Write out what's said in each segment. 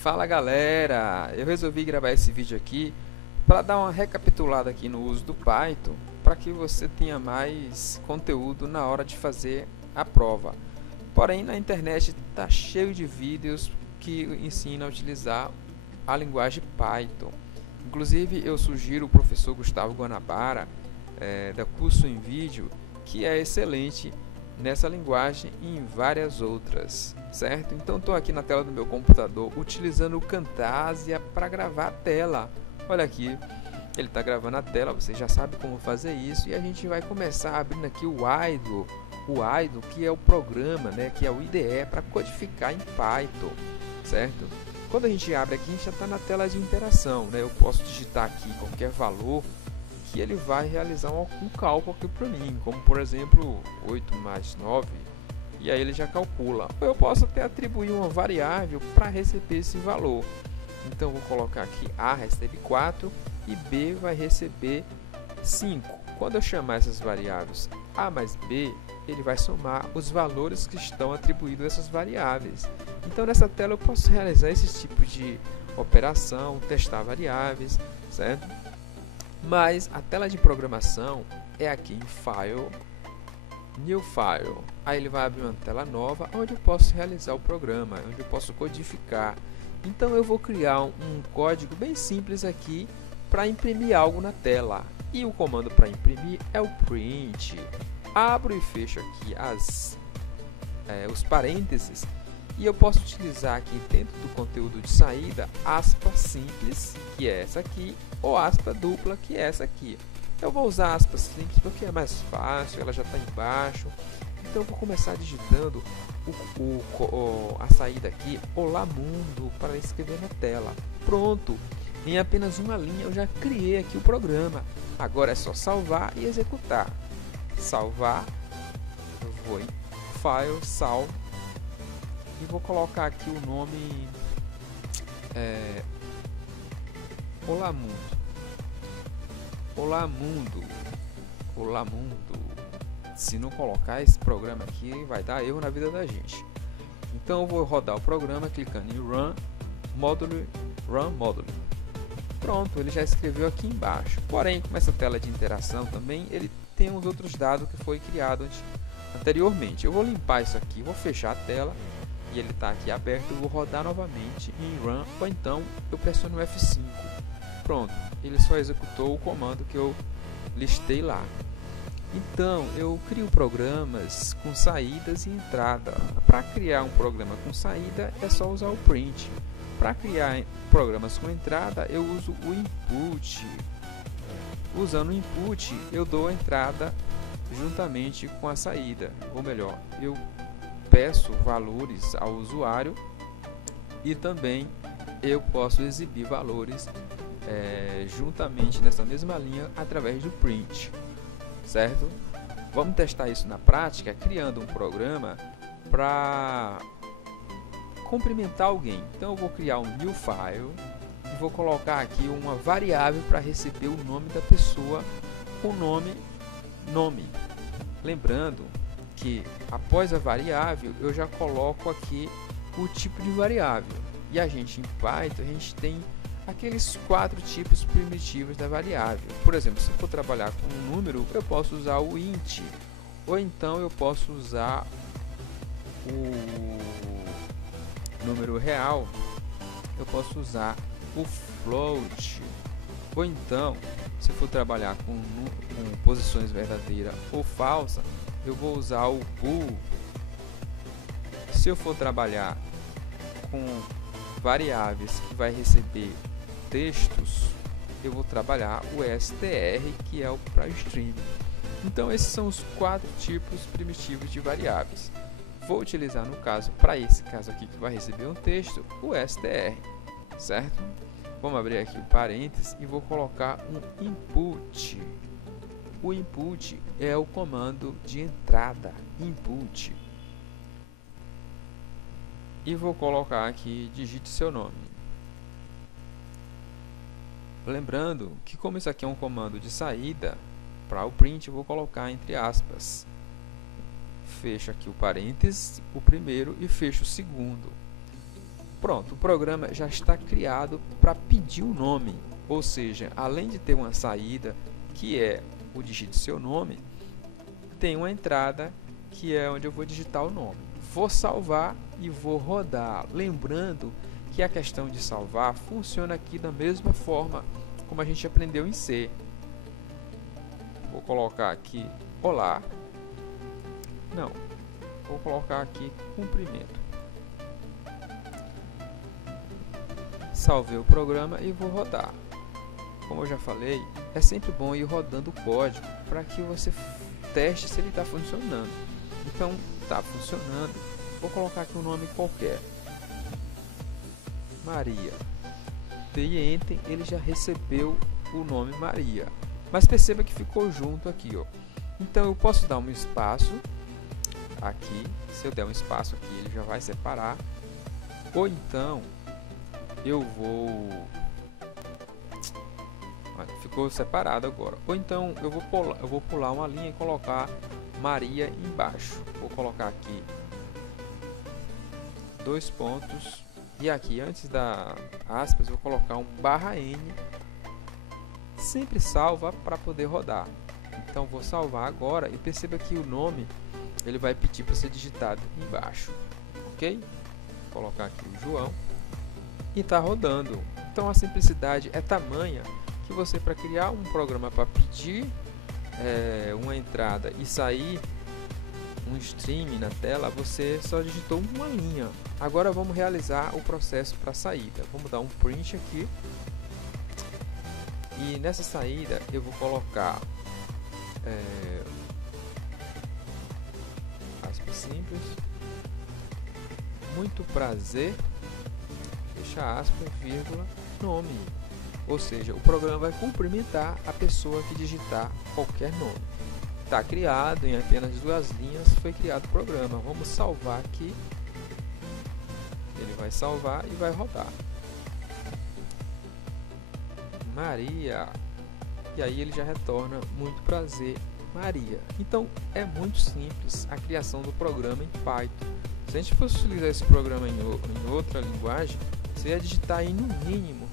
Fala galera, eu resolvi gravar esse vídeo aqui para dar uma recapitulada aqui no uso do Python para que você tenha mais conteúdo na hora de fazer a prova. Porém, na internet está cheio de vídeos que ensinam a utilizar a linguagem Python. Inclusive, eu sugiro o professor Gustavo Guanabara, da Curso em Vídeo, que é excelente nessa linguagem e em várias outras, certo? Então estou aqui na tela do meu computador utilizando o Camtasia para gravar a tela. Olha aqui, ele está gravando a tela, você já sabe como fazer isso, e a gente vai começar abrindo aqui o idle, que é o programa, né, que é o IDE para codificar em Python, certo? Quando a gente abre aqui, a gente já está na tela de interação, né? Eu posso digitar aqui qualquer valor que ele vai realizar um cálculo aqui para mim, como por exemplo 8 mais 9, e aí ele já calcula. Ou eu posso até atribuir uma variável para receber esse valor. Então vou colocar aqui A recebe 4 e B vai receber 5. Quando eu chamar essas variáveis A mais B, ele vai somar os valores que estão atribuídos a essas variáveis. Então nessa tela eu posso realizar esse tipo de operação, testar variáveis, certo? Mas a tela de programação é aqui em File, New File. Aí ele vai abrir uma tela nova onde eu posso realizar o programa, onde eu posso codificar. Então eu vou criar um código bem simples aqui para imprimir algo na tela. E o comando para imprimir é o print. Abro e fecho aqui os parênteses. E eu posso utilizar aqui dentro do conteúdo de saída aspa simples, que é essa aqui, ou aspa dupla, que é essa aqui. Eu vou usar aspas simples porque é mais fácil, ela já está embaixo. Então eu vou começar digitando a saída aqui, Olá Mundo, para escrever na tela. Pronto! Em apenas uma linha eu já criei aqui o programa. Agora é só salvar e executar. Salvar, eu vou em File, Salve. E vou colocar aqui o nome Olá Mundo. Olá Mundo. Olá Mundo. Se não colocar esse programa aqui, vai dar erro na vida da gente. Então eu vou rodar o programa clicando em Run Module. Pronto, ele já escreveu aqui embaixo. Porém, com essa tela de interação também, ele tem os outros dados que foi criado anteriormente. Eu vou limpar isso aqui, vou fechar a tela. E ele está aqui aberto, eu vou rodar novamente em Run, ou então eu pressiono o F5. Pronto, ele só executou o comando que eu listei lá. Então, eu crio programas com saídas e entrada. Para criar um programa com saída, é só usar o print. Para criar programas com entrada, eu uso o input. Usando o input, eu dou a entrada juntamente com a saída. Ou melhor, eu peço valores ao usuário e também eu posso exibir valores juntamente nessa mesma linha através do print, certo? Vamos testar isso na prática criando um programa para cumprimentar alguém. Então eu vou criar um new file e vou colocar aqui uma variável para receber o nome da pessoa com nome. Lembrando que após a variável eu já coloco aqui o tipo de variável, e a gente em Python a gente tem aqueles 4 tipos primitivos da variável. Por exemplo, se eu for trabalhar com um número, eu posso usar o int, ou então eu posso usar o número real, eu posso usar o float, ou então se eu for trabalhar com posições verdadeira ou falsa, eu vou usar o bool. Se eu for trabalhar com variáveis que vai receber textos, eu vou trabalhar o str, que é o para string. Então esses são os 4 tipos primitivos de variáveis. Vou utilizar no caso, para esse caso aqui que vai receber um texto, o str, certo? Vamos abrir aqui o parênteses e vou colocar um input. O input é o comando de entrada, input. E vou colocar aqui, digite seu nome. Lembrando que como isso aqui é um comando de saída, para o print eu vou colocar entre aspas. Fecho aqui o parênteses, o primeiro, e fecho o segundo. Pronto, o programa já está criado para pedir o nome, ou seja, além de ter uma saída, que é o digite seu nome, tem uma entrada, que é onde eu vou digitar o nome. Vou salvar e vou rodar. Lembrando que a questão de salvar funciona aqui da mesma forma como a gente aprendeu em C. Vou colocar aqui olá. Não, vou colocar aqui cumprimento. Salvei o programa e vou rodar. Como eu já falei, é sempre bom ir rodando o código para que você teste se ele está funcionando. Então, está funcionando. Vou colocar aqui um nome qualquer. Maria. Dei Enter, ele já recebeu o nome Maria. Mas perceba que ficou junto aqui, ó. Então, eu posso dar um espaço aqui. Se eu der um espaço aqui, ele já vai separar. Ou então, eu vou... Ficou separado agora. Ou então, eu vou pular uma linha e colocar Maria embaixo. Vou colocar aqui 2 pontos. E aqui, antes da aspas, vou colocar um /n. Sempre salva para poder rodar. Então, vou salvar agora e perceba que o nome ele vai pedir para ser digitado embaixo. Ok? Vou colocar aqui o João. E está rodando. Então, a simplicidade é tamanha que você, para criar um programa para pedir uma entrada e sair um stream na tela, você só digitou uma linha. Agora vamos realizar o processo para saída. Vamos dar um print aqui. E nessa saída eu vou colocar aspas simples. Muito prazer. Fecha aspas, vírgula, nome. Ou seja, o programa vai cumprimentar a pessoa que digitar qualquer nome. Está criado em apenas 2 linhas, foi criado o programa. Vamos salvar aqui. Ele vai salvar e vai rodar. Maria. E aí ele já retorna, muito prazer, Maria. Então é muito simples a criação do programa em Python. Se a gente fosse utilizar esse programa em outra linguagem, você ia digitar aí no mínimo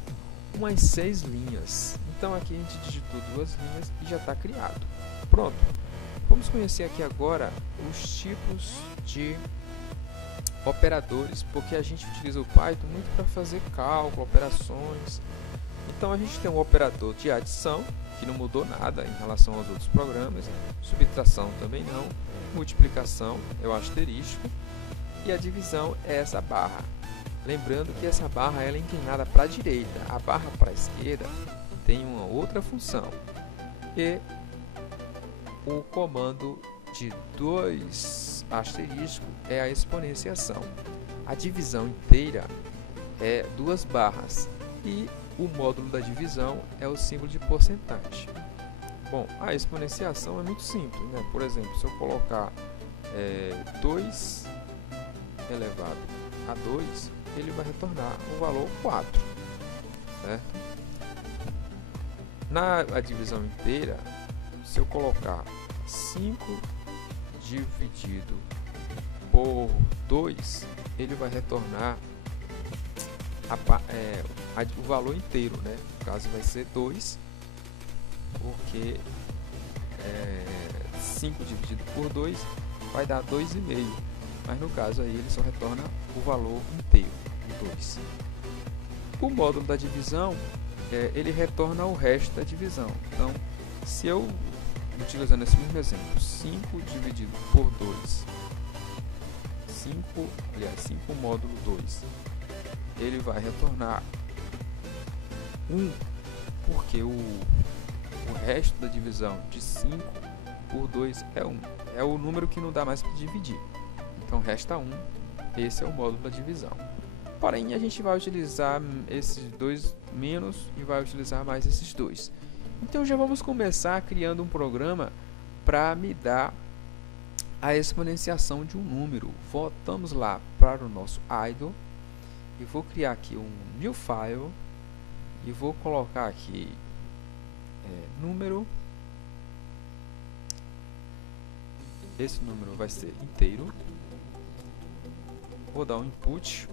umas 6 linhas. Então aqui a gente digitou 2 linhas e já está criado. Pronto. Vamos conhecer aqui agora os tipos de operadores, porque a gente utiliza o Python muito para fazer cálculo, operações. Então a gente tem um operador de adição, que não mudou nada em relação aos outros programas, subtração também não, multiplicação é o asterisco e a divisão é essa barra. Lembrando que essa barra ela é inclinada para a direita, a barra para a esquerda tem uma outra função. E o comando de 2 asterisco é a exponenciação. A divisão inteira é 2 barras e o módulo da divisão é o símbolo de porcentagem. Bom, a exponenciação é muito simples, né? Por exemplo, se eu colocar 2 elevado a 2, ele vai retornar o valor 4, certo? Na divisão inteira, se eu colocar 5 dividido por 2, ele vai retornar o valor inteiro, né? No caso vai ser 2, porque 5 dividido por 2 vai dar 2,5, mas no caso aí ele só retorna o valor inteiro, 2. O módulo da divisão, ele retorna o resto da divisão. Então, se eu, utilizando esse mesmo exemplo, 5 dividido por 2, 5 módulo 2, ele vai retornar 1, porque o resto da divisão de 5 por 2 é 1. É o número que não dá mais para dividir. Então resta 1. Esse é o módulo da divisão. Porém, a gente vai utilizar esses 2 menos e vai utilizar mais esses 2. Então já vamos começar criando um programa para me dar a exponenciação de um número. Voltamos lá para o nosso idle e vou criar aqui um new file e vou colocar aqui número. Esse número vai ser inteiro. Vou dar um input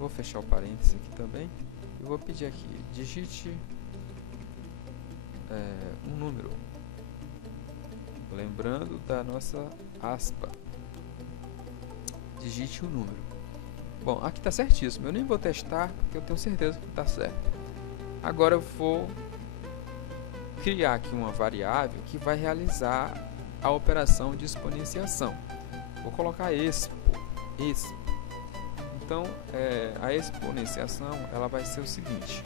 vou fechar o parênteses aqui também. E vou pedir aqui, digite um número. Lembrando da nossa aspa. Digite um número. Bom, aqui está certíssimo. Eu nem vou testar, porque eu tenho certeza que está certo. Agora eu vou criar aqui uma variável que vai realizar a operação de exponenciação. Vou colocar expo. Então, a exponenciação ela vai ser o seguinte.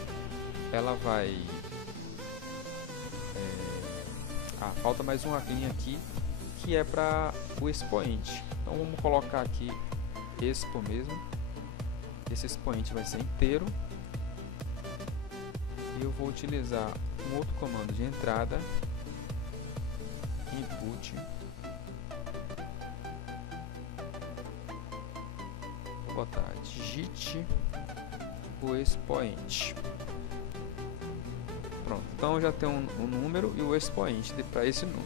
Ela vai... falta mais uma linha aqui, que é para o expoente. Então, vamos colocar aqui expo mesmo. Esse expoente vai ser inteiro. E eu vou utilizar um outro comando de entrada, input, vou botar digite o expoente. Pronto, então já tem um número e o expoente para esse número.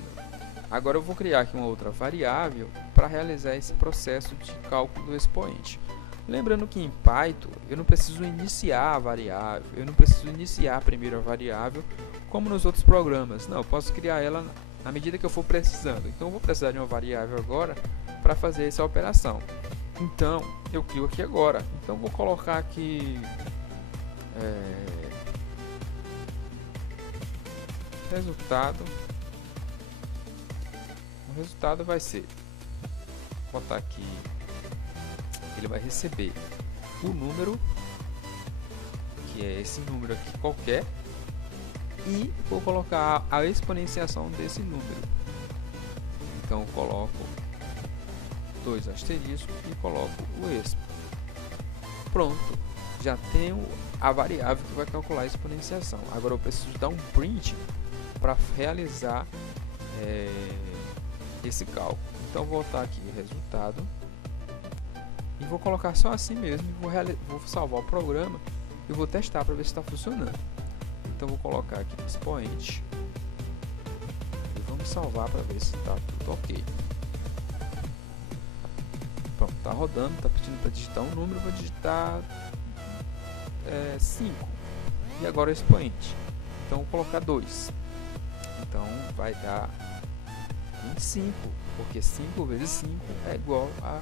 Agora eu vou criar aqui uma outra variável para realizar esse processo de cálculo do expoente. Lembrando que em Python eu não preciso iniciar a variável, eu não preciso iniciar primeiro a variável como nos outros programas. Não, eu posso criar ela na medida que eu for precisando. Então eu vou precisar de uma variável agora para fazer essa operação. Então eu crio aqui agora. Então vou colocar aqui resultado. O resultado vai ser, vou botar aqui, ele vai receber o número, que é esse número aqui qualquer, e vou colocar a exponenciação desse número. Então eu coloco 2 asteriscos e coloco o expo. Pronto, já tenho a variável que vai calcular a exponenciação. Agora eu preciso dar um print para realizar esse cálculo. Então vou botar aqui o resultado e vou colocar só assim mesmo. Vou salvar o programa e vou testar para ver se está funcionando. Então vou colocar aqui expoente e vamos salvar para ver se está tudo ok. Pronto, está rodando, está pedindo para digitar um número, vou digitar 5 e agora o expoente. Então vou colocar 2. Então vai dar 25, porque 5 vezes 5 é igual a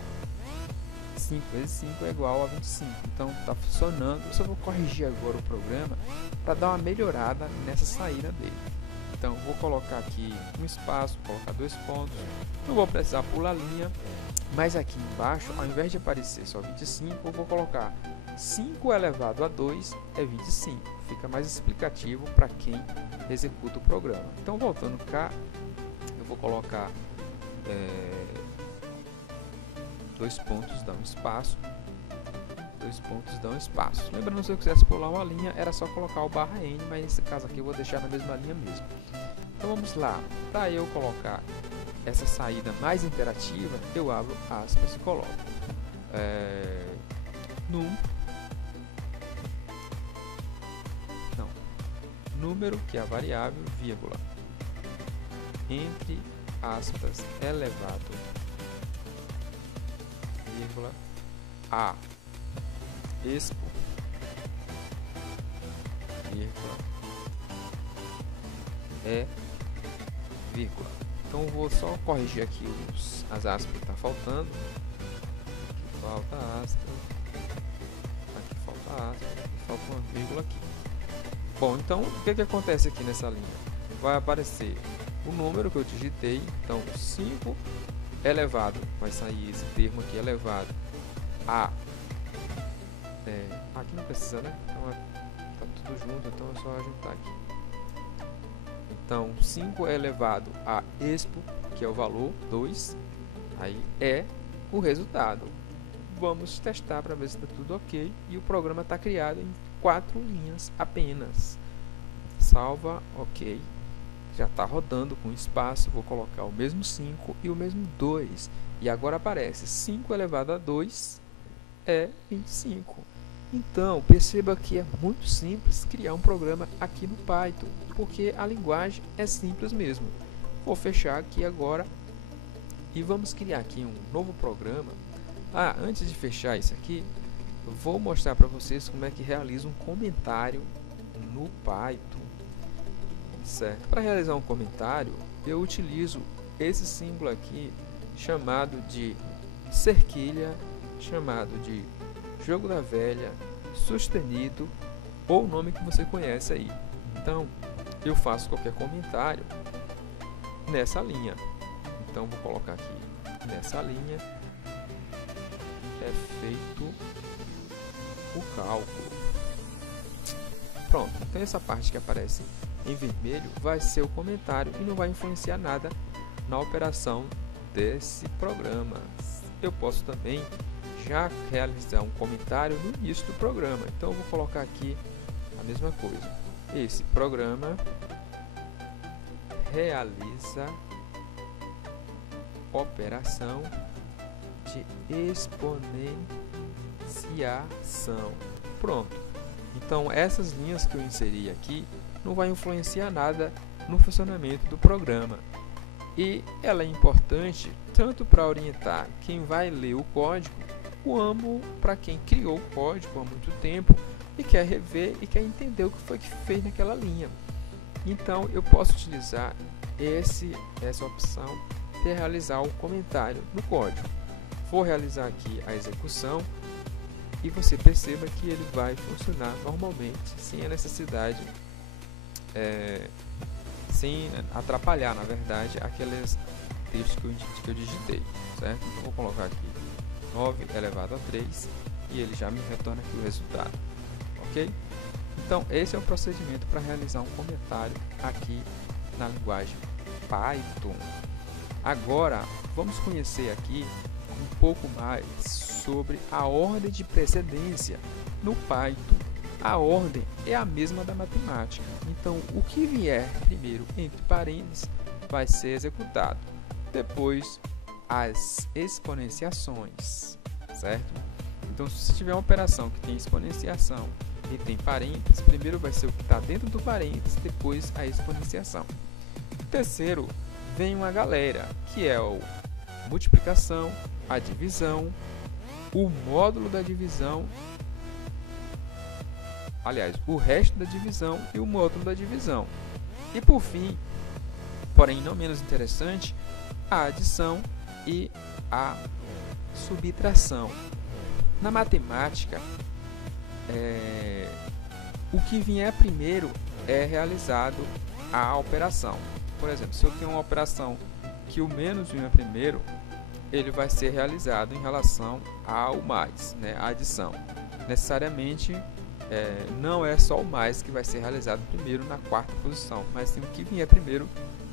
5 vezes 5 é igual a 25. Então está funcionando. Eu só vou corrigir agora o programa para dar uma melhorada nessa saída dele. Então vou colocar aqui um espaço, vou colocar 2 pontos. Não vou precisar pular linha, mas aqui embaixo, ao invés de aparecer só 25, eu vou colocar 5 elevado a 2 é 25. Fica mais explicativo para quem executa o programa. Então voltando cá, eu vou colocar 2 pontos, dá um espaço, 2 pontos, dá um espaço. Lembrando, se eu quisesse pular uma linha, era só colocar o /n, mas nesse caso aqui eu vou deixar na mesma linha mesmo. Então vamos lá, para eu colocar essa saída mais interativa, eu abro aspas e coloco número, que é a variável, vírgula, entre aspas, elevado, vírgula, a expo, vírgula, vírgula. Então eu vou só corrigir aqui as aspas que está faltando. Aqui falta aspas, aqui falta aspas, e falta uma vírgula aqui. Bom, então o que acontece aqui nessa linha? Vai aparecer o número que eu digitei. Então 5 elevado, vai sair esse termo aqui, elevado a aqui não precisa, né? Então tá tudo junto, então é só juntar aqui. Então 5 é elevado a expo, que é o valor 2, aí é o resultado. Vamos testar para ver se está tudo ok, e o programa está criado em 4 linhas apenas. Salva, ok, já está rodando com espaço. Vou colocar o mesmo 5 e o mesmo 2, e agora aparece 5 elevado a 2 é 25. Então perceba que é muito simples criar um programa aqui no Python, porque a linguagem é simples mesmo. Vou fechar aqui agora e vamos criar aqui um novo programa. Antes de fechar isso aqui, vou mostrar para vocês como é que realiza um comentário no Python, certo? Para realizar um comentário, eu utilizo esse símbolo aqui, chamado de cerquilha, chamado de jogo da velha, sustenido, ou o nome que você conhece aí. Então, eu faço qualquer comentário nessa linha. Então, vou colocar aqui nessa linha é feito o cálculo. Pronto, então essa parte que aparece em vermelho vai ser o comentário e não vai influenciar nada na operação desse programa. Eu posso também já realizar um comentário no início do programa. Então eu vou colocar aqui a mesma coisa. Esse programa realiza operação de exponenciação. Pronto. Então essas linhas que eu inseri aqui não vai influenciar nada no funcionamento do programa. E ela é importante tanto para orientar quem vai ler o código, como para quem criou o código há muito tempo e quer rever e quer entender o que foi que fez naquela linha. Então eu posso utilizar essa opção de realizar um comentário no código. Vou realizar aqui a execução e você perceba que ele vai funcionar normalmente, sem a necessidade, sem atrapalhar, na verdade, aqueles textos que eu digitei, certo? Então vou colocar aqui 9 elevado a 3 e ele já me retorna aqui o resultado, ok? Então esse é o procedimento para realizar um comentário aqui na linguagem Python. Agora vamos conhecer aqui um pouco mais sobre a ordem de precedência. No Python, a ordem é a mesma da matemática. Então, o que vier primeiro entre parênteses vai ser executado. Depois, as exponenciações, certo? Então, se você tiver uma operação que tem exponenciação e tem parênteses, primeiro vai ser o que está dentro do parênteses, depois a exponenciação. Terceiro, vem uma galera, que é o multiplicação, a divisão, o módulo da divisão, aliás, o resto da divisão e o módulo da divisão. E por fim, porém não menos interessante, a adição e a subtração. Na matemática, o que vier primeiro é realizado a operação. Por exemplo, se eu tenho uma operação que o menos vier primeiro, ele vai ser realizado em relação ao mais, né, a adição. Necessariamente, não é só o mais que vai ser realizado primeiro na quarta posição, mas sim o que vier primeiro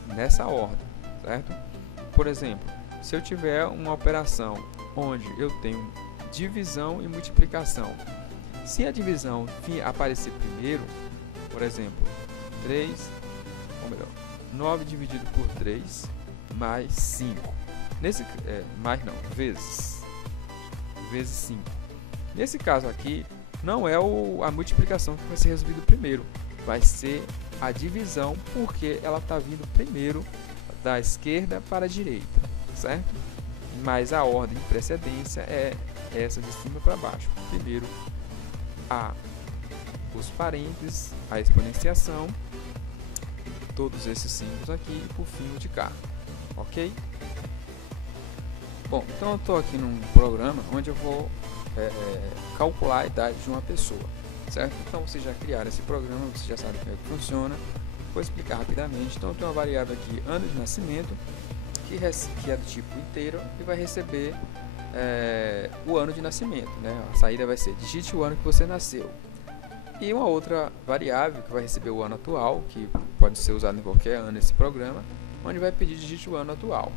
nessa ordem, certo? Por exemplo, se eu tiver uma operação onde eu tenho divisão e multiplicação, se a divisão aparecer primeiro, por exemplo, 9 dividido por 3 mais 5. Vezes 5. Nesse caso aqui, não é a multiplicação que vai ser resolvido primeiro, vai ser a divisão, porque ela está vindo primeiro da esquerda para a direita, certo? Mas a ordem de precedência é essa de cima para baixo. Primeiro os parênteses, a exponenciação, todos esses símbolos aqui e por fim o de cá, ok? Bom, então eu estou aqui num programa onde eu vou calcular a idade de uma pessoa, certo? Então vocês já criaram esse programa, vocês já sabem como é que funciona. Vou explicar rapidamente. Então eu tenho uma variável aqui, ano de nascimento, que é do tipo inteiro e vai receber o ano de nascimento, né? A saída vai ser digite o ano que você nasceu. E uma outra variável que vai receber o ano atual, que pode ser usado em qualquer ano nesse programa, onde vai pedir digite o ano atual.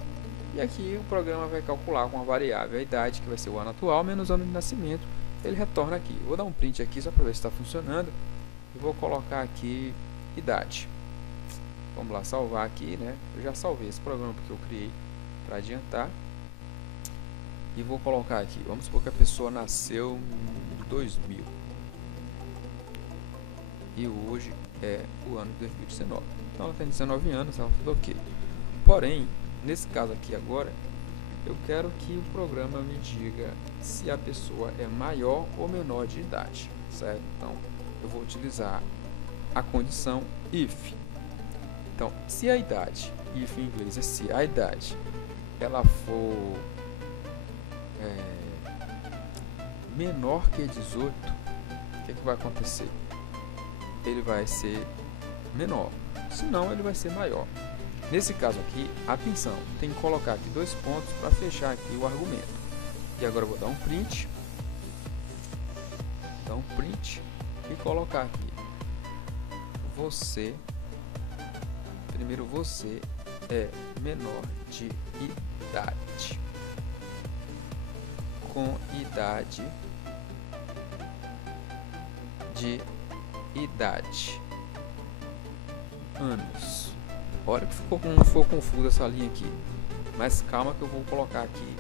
E aqui o programa vai calcular com a variável a idade, que vai ser o ano atual, menos o ano de nascimento, ele retorna aqui. Vou dar um print aqui só para ver se está funcionando. E vou colocar aqui idade. Vamos lá, salvar aqui, né? Eu já salvei esse programa porque eu criei para adiantar. E vou colocar aqui, vamos supor que a pessoa nasceu em 2000. E hoje é o ano de 2019. Então ela tem 19 anos, ela tudo ok. Porém, nesse caso aqui agora, eu quero que o programa me diga se a pessoa é maior ou menor de idade, certo? Então, eu vou utilizar a condição if. Então, se a idade, if em inglês é se a idade, ela for menor que 18, o que vai acontecer? Ele vai ser menor, senão ele vai ser maior. Nesse caso aqui, atenção, tem que colocar aqui 2 pontos para fechar aqui o argumento. E agora eu vou dar um print, e colocar aqui você, primeiro você é menor de idade, com idade de idade, anos. Olha que ficou confusa essa linha aqui, mas calma que eu vou colocar aqui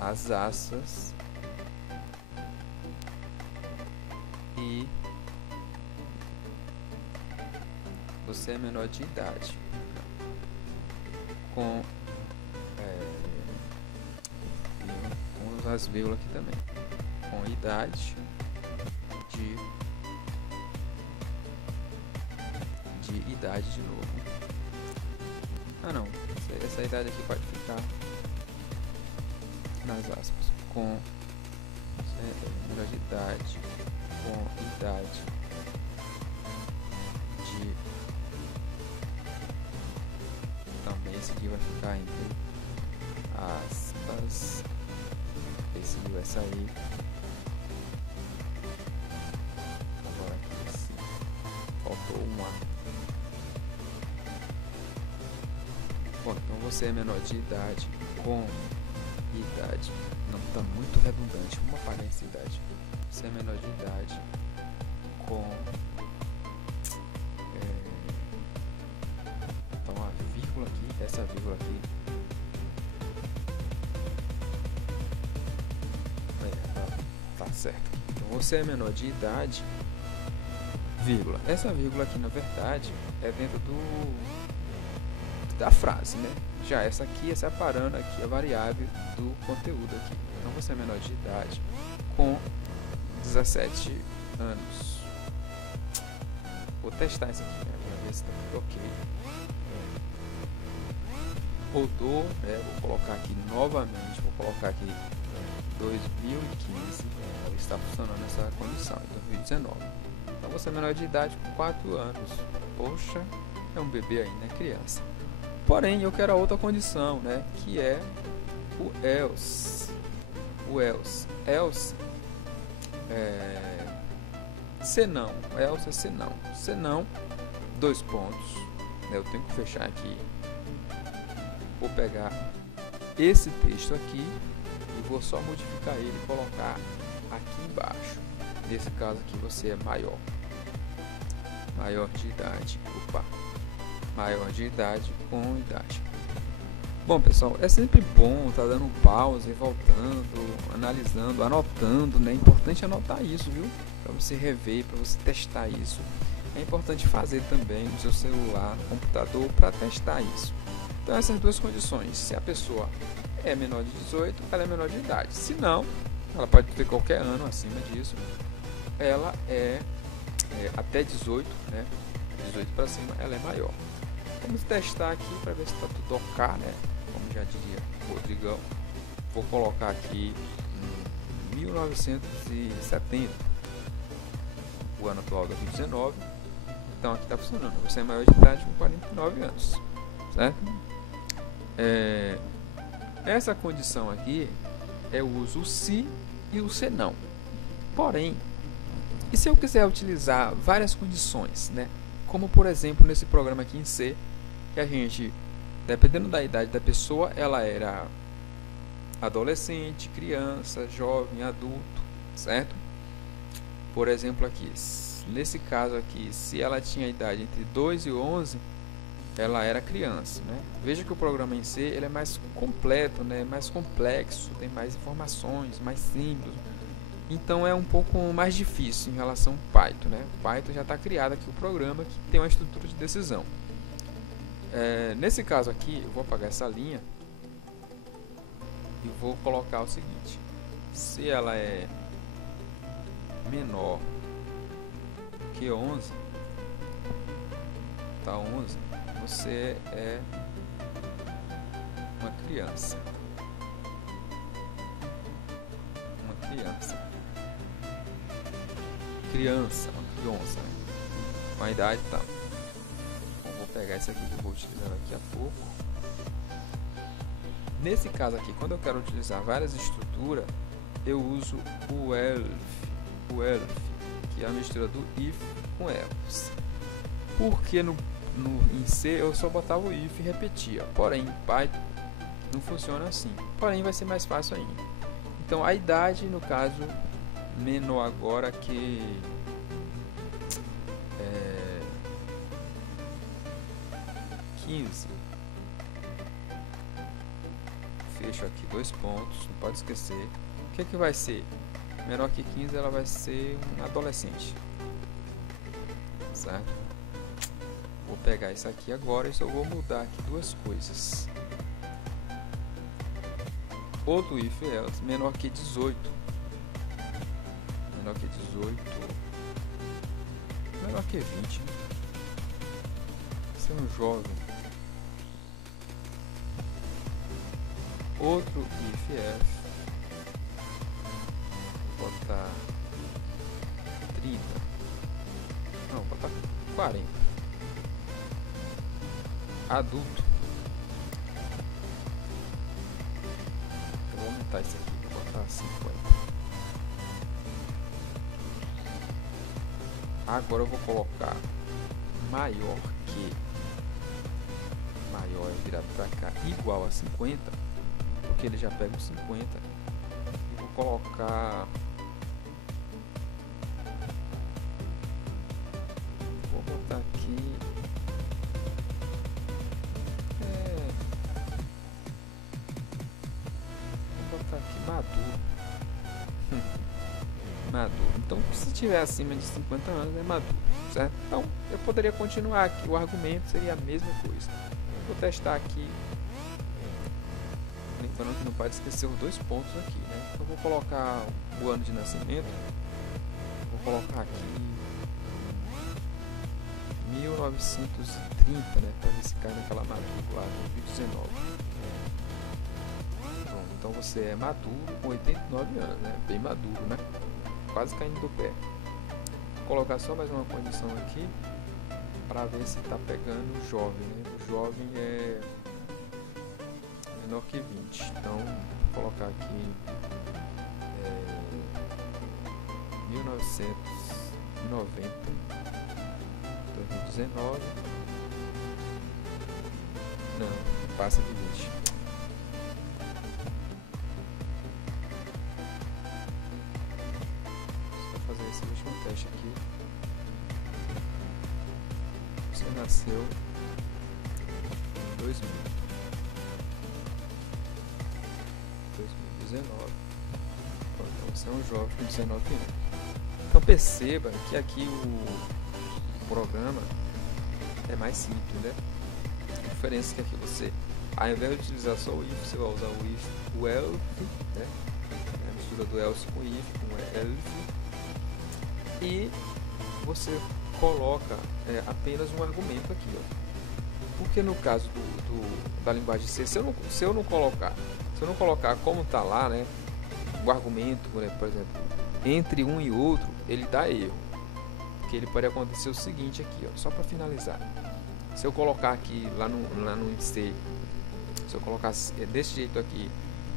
as asas e você é menor de idade, com as vírgulas aqui também, com idade de idade de novo. Ah não, essa idade aqui pode ficar nas aspas, com menor de idade, com idade de, também esse aqui vai ficar entre aspas, esse aqui vai sair. Agora aqui sim, faltou uma. Bom, então você é menor de idade, com idade, não, está muito redundante, vamos apagar essa idade. Você é menor de idade, com então a vírgula aqui, essa vírgula aqui, tá certo. Então você é menor de idade, vírgula. Essa vírgula aqui, na verdade, é dentro da frase, né? Já essa aqui é separando aqui a variável do conteúdo aqui. Então você é menor de idade, com 17 anos. Vou testar isso aqui, né, para ver se está tudo ok. Rodou, né? Vou colocar aqui novamente, vou colocar aqui 2015, está funcionando essa condição, em 2019. Então você é menor de idade com 4 anos. Poxa, é um bebê ainda, é criança. Porém, eu quero a outra condição, né, que é o else. O else. Else senão. Else é senão. Senão, 2 pontos. Né, eu tenho que fechar aqui. Vou pegar esse texto aqui e vou só modificar ele e colocar aqui embaixo. Nesse caso aqui, você é maior. Maior de idade. Opa. Maior de idade, com idade. Bom, pessoal, é sempre bom estar dando pausa e voltando, analisando, anotando, né? É importante anotar isso, viu? Para você rever, para você testar isso. É importante fazer também no seu celular, no computador, para testar isso. Então, essas 2 condições. Se a pessoa é menor de 18, ela é menor de idade. Se não, ela pode ter qualquer ano acima disso. Ela é até 18, né? 18 para cima, ela é maior. Vamos testar aqui para ver se está tudo ok, né? Como já diria o Rodrigão. Vou colocar aqui 1970, o ano atual 2019. Então aqui está funcionando. Você é maior de idade com 49 anos, certo? Essa condição aqui eu uso o se e o senão. Porém, e se eu quiser utilizar várias condições, né? Como por exemplo nesse programa aqui em C, que a gente, dependendo da idade da pessoa, ela era adolescente, criança, jovem, adulto, certo? Por exemplo aqui, nesse caso aqui, se ela tinha idade entre 2 e 11, ela era criança, né? Veja que o programa em C ele é mais completo, né? Mais complexo, tem mais informações, mais simples. Então é um pouco mais difícil em relação ao Python, né? O Python já está criado aqui o programa que tem uma estrutura de decisão. Nesse caso aqui, eu vou apagar essa linha e vou colocar o seguinte: se ela é menor que 11, tá 11, você é uma criança. Uma criança. Uma criança, né? Com a idade tá. Então, vou pegar esse aqui que eu vou utilizar daqui a pouco. Nesse caso aqui, quando eu quero utilizar várias estruturas, eu uso o else, que é a mistura do if com else. Porque em C eu só botava o if e repetia, porém em Python não funciona assim, porém vai ser mais fácil ainda. Então a idade, no caso, menor agora que 15. Fecho aqui 2 pontos, não pode esquecer. O que vai ser? Menor que 15, ela vai ser um adolescente, certo? Vou pegar isso aqui agora e só vou mudar aqui duas coisas. Outro if else, menor que 18. Menor que 18. Menor que 20. Ser um jovem. Outro if else. Vou botar 30. Não, vou botar 40. Adulto. Eu vou aumentar isso aqui, vou botar 50. Agora eu vou colocar maior que. Maior é virado para cá, igual a 50, porque ele já pega o 50. E vou colocar. Vou botar aqui. Vou botar aqui maduro. Maduro. Então, se tiver acima de 50 anos, é maduro, certo? Então, eu poderia continuar aqui. O argumento seria a mesma coisa. Vou testar aqui. Lembrando que não pode esquecer os 2 pontos aqui, né? Então, vou colocar o ano de nascimento. Vou colocar aqui 1930, né? Para ver se cai naquela matrícula lá, 2019. Pronto, então você é maduro com 89 anos, né? Bem maduro, né? Quase caindo do pé. Vou colocar só mais uma condição aqui para ver se está pegando o jovem, né? O jovem é menor que 20. Então vou colocar aqui 1990, 2019. Não, passa de 20. Fazer esse último teste aqui. Você nasceu em 2019. Então você é um jovem com 19 anos. Então perceba que aqui o programa é mais simples, né? A diferença é que aqui você, ao invés de utilizar só o if, você vai usar o if, o else, né? É a mistura do else com if, com else. E você coloca apenas um argumento aqui, ó. Porque no caso da linguagem C, se eu não colocar como está lá, né, o argumento, né, por exemplo, entre um e outro, ele dá erro. Porque ele pode acontecer o seguinte aqui, ó, só para finalizar. Se eu colocar aqui lá no C, se eu colocasse desse jeito aqui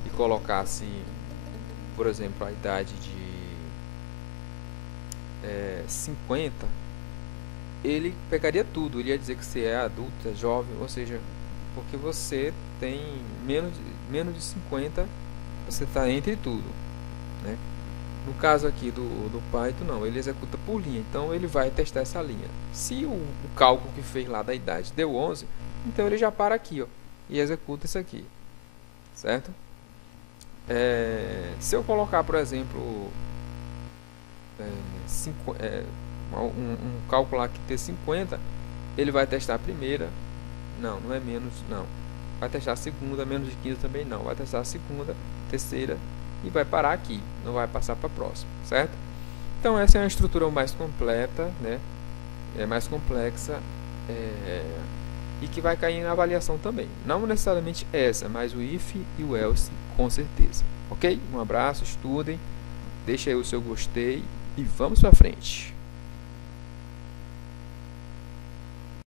e colocasse, por exemplo, a idade de 50, ele pegaria tudo, ele ia dizer que você é adulto, é jovem, ou seja, porque você tem menos de 50, você está entre tudo, né? No caso aqui do Python, não, ele executa por linha, então ele vai testar essa linha. Se o cálculo que fez lá da idade deu 11, então ele já para aqui, ó, e executa isso aqui, certo? Se eu colocar, por exemplo, um cálculo lá que ter 50, ele vai testar a primeira, Não, não é menos, não. Vai testar a segunda, menos de 15 também não. Vai testar a segunda, terceira e vai parar aqui. Não vai passar para a próxima, certo? Então essa é uma estrutura mais completa, né? É mais complexa e que vai cair na avaliação também. Não necessariamente essa, mas o if e o else com certeza. Ok? Um abraço, estudem, deixa aí o seu gostei e vamos para frente.